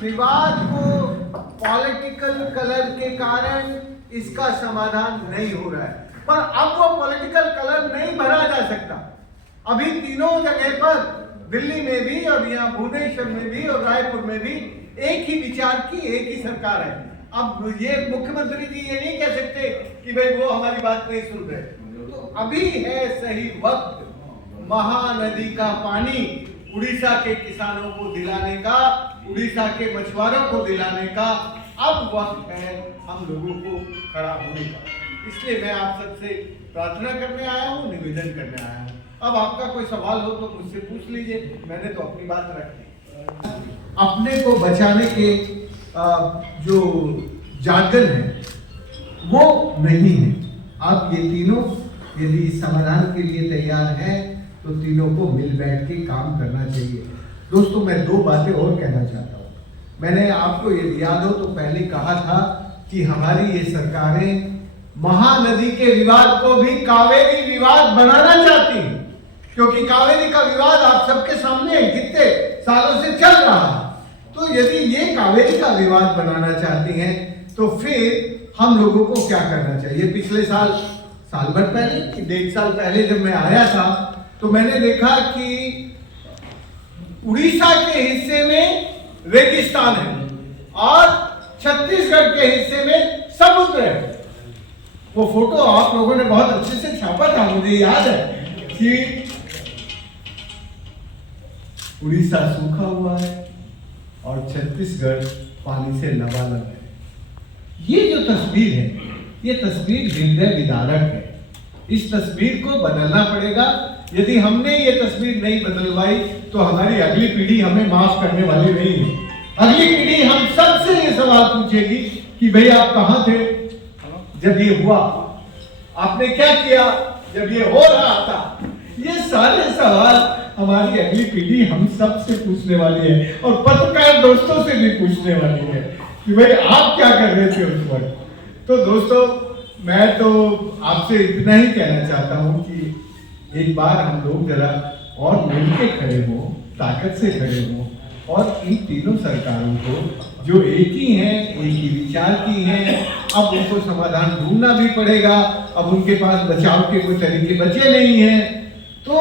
विवाद को political colour के कारण इसका समाधान नहीं हो रहा है, पर अब वो पॉलिटिकल कलर नहीं भरा जा सकता। अभी तीनों जगह पर, दिल्ली में भी और यहाँ भुवनेश्वर में भी और रायपुर में भी एक ही विचार की एक ही सरकार है। अब ये मुख्यमंत्री जी ये नहीं कह सकते कि भाई वो हमारी बात नहीं सुन रहे। तो अभी है सही वक्त महानदी का पानी उड़ीसा के किसानों को दिलाने का, उड़ीसा के मछुआरों को दिलाने का अब वक्त है हम लोगों को खड़ा होने का। इसलिए मैं आप सबसे प्रार्थना करने आया हूँ, निवेदन करने आया हूँ। अब आपका कोई सवाल हो तो मुझसे पूछ लीजिए, मैंने तो अपनी बात रख दी। अपने को बचाने के जो जागरण है वो नहीं है। अब ये तीनों यदि समाधान के लिए तैयार हैं तो तीनों को मिल बैठ के काम करना चाहिए। दोस्तों, मैं दो बातें और कहना चाहता हूँ। मैंने आपको यदि याद हो तो पहले कहा था कि हमारी ये सरकारें महानदी के विवाद को भी कावेरी विवाद बनाना चाहती हैं, क्योंकि कावेरी का विवाद आप सबके सामने कितने सालों से चल रहा है। तो यदि ये कावेरी का विवाद बनाना चाहती हैं तो फिर हम लोगों को क्या करना चाहिए? पिछले साल भर पहले कि 1.5 साल पहले जब मैं आया था तो मैंने देखा कि उड़ीसा के हिस्से में रेगिस्तान है और छत्तीसगढ़ के हिस्से में समुद्र है। वो फोटो आप लोगों ने बहुत अच्छे से छापा था, मुझे याद है कि उड़ीसा सूखा हुआ है और छत्तीसगढ़ पानी से लबालब है। ये जो तस्वीर है, ये तस्वीर हृदय विदारक है। इस तस्वीर को बदलना पड़ेगा। यदि हमने ये तस्वीर नहीं बदलवाई तो हमारी अगली पीढ़ी हमें माफ करने वाली नहीं है। अगली पीढ़ी हम सबसे ये सवाल पूछेगी कि भाई आप कहां थे जब ये हुआ, आपने क्या किया जब ये हो रहा था। ये सारे सवाल हमारी अगली पीढ़ी हम सब से पूछने वाली है और पत्रकार दोस्तों से भी पूछने वाली है कि भाई आप क्या कर रहे थे उस वक्त। तो दोस्तों, मैं तो आपसे इतना ही कहना चाहता हूं कि एक बार हम लोग जरा और मिलके खड़े हों, ताकत से खड़े हों और इन तीनों सरकारों को जो एक ही हैं, एक ही विचार की हैं, अब उनको समाधान ढूंढना भी पड़ेगा। अब उनके पास बचाव के कोई तरीके बचे नहीं हैं, तो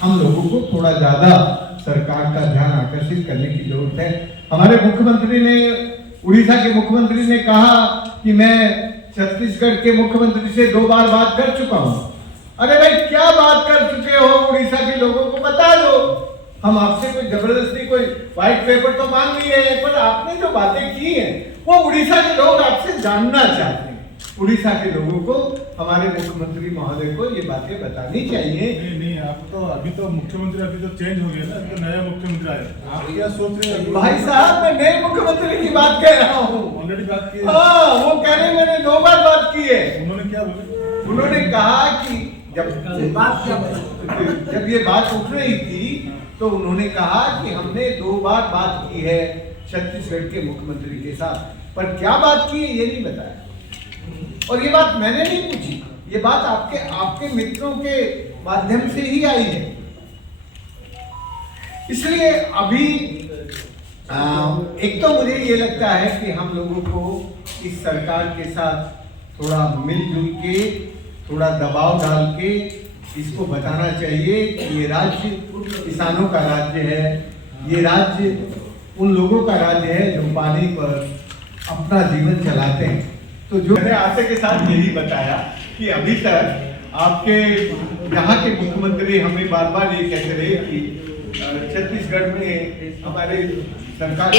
हम लोगों को थोड़ा ज्यादा सरकार का ध्यान आकर्षित करने की जरूरत है। हमारे मुख्यमंत्री ने, उड़ीसा के मुख्यमंत्री ने कहा कि मैं छत्तीसगढ़ के मुख्यमंत्री से 2 बार बात कर चुका हूं। अरे भाई, क्या बात कर चुके हो? उड़ीसा के लोगों को बता दो। हम आपसे कोई जबरदस्ती कोई व्हाइट पेपर तो मांग लिए हैं, पर आपने जो बातें की हैं वो उड़ीसा के लोग आपसे जानना चाहते हैं। उड़ीसा के लोगों को, हमारे मुख्यमंत्री महोदय को ये बातें बतानी चाहिए। नहीं, आप तो अभी तो मुख्यमंत्री अभी तो चेंज हो गया ना, तो नया मुख्यमंत्री आया। आप क्या सोच रहे हैं? भाई साहब, मैं नए मुख्यमंत्री की बात कह रहा हूँ। ऑलरेडी बात की है। हाँ, वो कह रहे मैंने 2 बार बात की है। उन्होंने क्या बोला? उन्होंने कहा कि जब ये बात उठ रही थी तो उन्होंने कहा कि हमने 2 बार बात की है छत्तीसगढ़ के मुख्यमंत्री के साथ, पर क्या बात की है ये नहीं बताया। और ये बात मैंने नहीं पूछी, ये बात आपके मित्रों के माध्यम से ही आई है। इसलिए अभी एक तो मुझे ये लगता है कि हम लोगों को इस सरकार के साथ थोड़ा मिलजुल के, थोड़ा दबाव डाल के इसको बताना चाहिए कि ये राज्य किसानों का राज्य है, ये राज्य उन लोगों का राज्य है जो पानी पर अपना जीवन चलाते हैं। तो जो मैंने आशा के साथ यही बताया कि अभी तक आपके यहाँ के मुख्यमंत्री हमें बार बार ये कहते रहे कि छत्तीसगढ़ में हमारे सरकार